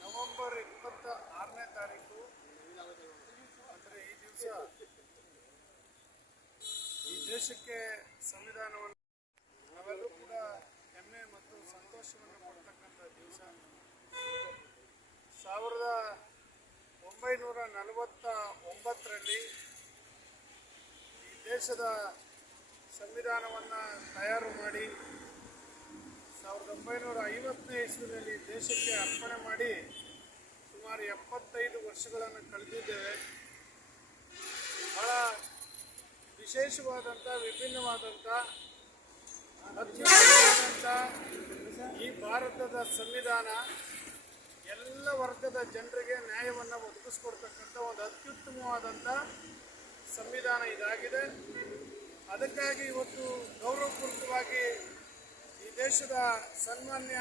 November 26ನೇ ತಾರೀಕು ಅಂದರೆ ಈ ದಿವಸ ಈ ದೇಶಕ್ಕೆ ಸಂವಿಧಾನವನ್ನು ನಾವೆಲ್ಲರೂ ಕೂಡ ಹೆಮ್ಮೆ ಮತ್ತು ಸಂತೋಷವನ್ನು ಕೊಡ್ತಕ್ಕಂಥ ದಿವಸ. 1949ರಲ್ಲಿ ಈ ದೇಶದ ಸಂವಿಧಾನವನ್ನು ತಯಾರು ಮಾಡಿ 1950ನೇ ಇಸ್ವಿನಲ್ಲಿ ದೇಶಕ್ಕೆ ಅರ್ಪಣೆ ಮಾಡಿ ಸುಮಾರು 75 ವರ್ಷಗಳನ್ನು ಕಳೆದಿದ್ದೇವೆ. ಬಹಳ ವಿಶೇಷವಾದಂಥ ವಿಭಿನ್ನವಾದಂಥ ಅತ್ಯುತ್ತಮವಾದಂಥ ಈ ಭಾರತದ ಸಂವಿಧಾನ ಎಲ್ಲ ವರ್ಗದ ಜನರಿಗೆ ನ್ಯಾಯವನ್ನು ಒದಗಿಸ್ಕೊಡ್ತಕ್ಕಂಥ ಒಂದು ಅತ್ಯುತ್ತಮವಾದಂಥ ಸಂವಿಧಾನ ಇದಾಗಿದೆ. ಅದಕ್ಕಾಗಿ ಇವತ್ತು ಗೌರವಪೂರ್ವಕವಾಗಿ ಈ ದೇಶದ ಸನ್ಮಾನ್ಯ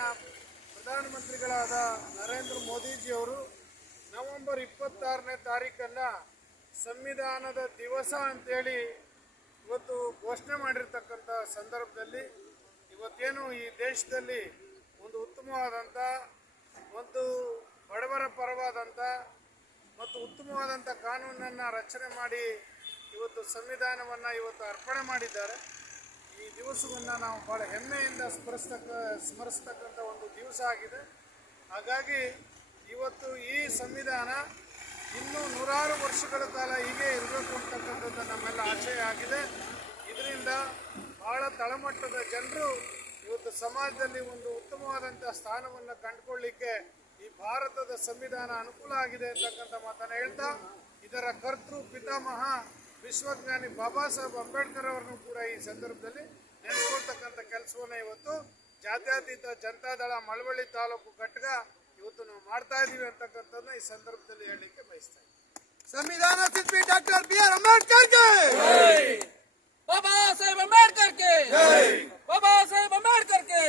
ಪ್ರಧಾನಮಂತ್ರಿಗಳಾದ ನರೇಂದ್ರ ಮೋದಿಜಿಯವರು ನವೆಂಬರ್ 26ನೇ ತಾರೀಕನ್ನು ಸಂವಿಧಾನದ ದಿವಸ ಅಂತೇಳಿ ಇವತ್ತು ಘೋಷಣೆ ಮಾಡಿರ್ತಕ್ಕಂಥ ಸಂದರ್ಭದಲ್ಲಿ ಇವತ್ತೇನು ಈ ದೇಶದಲ್ಲಿ ಒಂದು ಉತ್ತಮವಾದಂಥ ಒಂದು ಬಡವರ ಪರವಾದಂಥ ಮತ್ತು ಉತ್ತಮವಾದಂಥ ಕಾನೂನನ್ನು ರಚನೆ ಮಾಡಿ ಇವತ್ತು ಸಂವಿಧಾನವನ್ನು ಇವತ್ತು ಅರ್ಪಣೆ ಮಾಡಿದ್ದಾರೆ. ಈ ದಿವಸವನ್ನು ನಾವು ಭಾಳ ಹೆಮ್ಮೆಯಿಂದ ಸ್ಮರಿಸ್ತಕ್ಕಂಥ ಒಂದು ದಿವಸ ಆಗಿದೆ. ಹಾಗಾಗಿ ಇವತ್ತು ಈ ಸಂವಿಧಾನ ಇನ್ನೂ 100 ವರ್ಷಗಳ ಕಾಲ ಹೀಗೆ ಇರಬೇಕು ಅಂತಕ್ಕಂಥದ್ದು ನಮ್ಮೆಲ್ಲ ಆಶಯ ಆಗಿದೆ. ಇದರಿಂದ ಭಾಳ ತಳಮಟ್ಟದ ಜನರು ಇವತ್ತು ಸಮಾಜದಲ್ಲಿ ಒಂದು ಉತ್ತಮವಾದಂಥ ಸ್ಥಾನವನ್ನು ಕಂಡುಕೊಳ್ಳಿಕ್ಕೆ ಈ ಭಾರತದ ಸಂವಿಧಾನ ಅನುಕೂಲ ಆಗಿದೆ ಅಂತಕ್ಕಂಥ ಮಾತನ್ನು ಹೇಳ್ತಾ, ಇದರ ಕರ್ತೃ ಪಿತಾಮಹ ವಿಶ್ವಜ್ಞಾನಿ ಬಾಬಾ ಸಾಹೇಬ್ ಅಂಬೇಡ್ಕರ್ ಅವರನ್ನು ಕೂಡ ಈ ಸಂದರ್ಭದಲ್ಲಿ ನೆನೆಸ್ಕೊಳ್ತಕ್ಕಂಥ ಕೆಲಸವನ್ನು ಇವತ್ತು ಜಾತ್ಯತೀತ ಜನತಾದಳ ಮಳವಳ್ಳಿ ತಾಲೂಕು ಘಟಕ ಇವತ್ತು ನಾವು ಮಾಡ್ತಾ ಇದ್ದೀವಿ ಅಂತಕ್ಕಂಥದ್ದನ್ನ ಈ ಸಂದರ್ಭದಲ್ಲಿ ಹೇಳಲಿಕ್ಕೆ ಬಯಸ್ತಾ ಇದ್ದೀನಿ. ಸಂವಿಧಾನ ಶಿಲ್ಪಿ ಡಾಕ್ಟರ್ B.R. ಅಂಬೇಡ್ಕರ್ಗೆ ಬಾಬಾ ಸಾಹೇಬ್ ಅಂಬೇಡ್ಕರ್ಗೆ, ಬಾಬಾ ಸಾಹೇಬ್ ಅಂಬೇಡ್ಕರ್ಗೆ.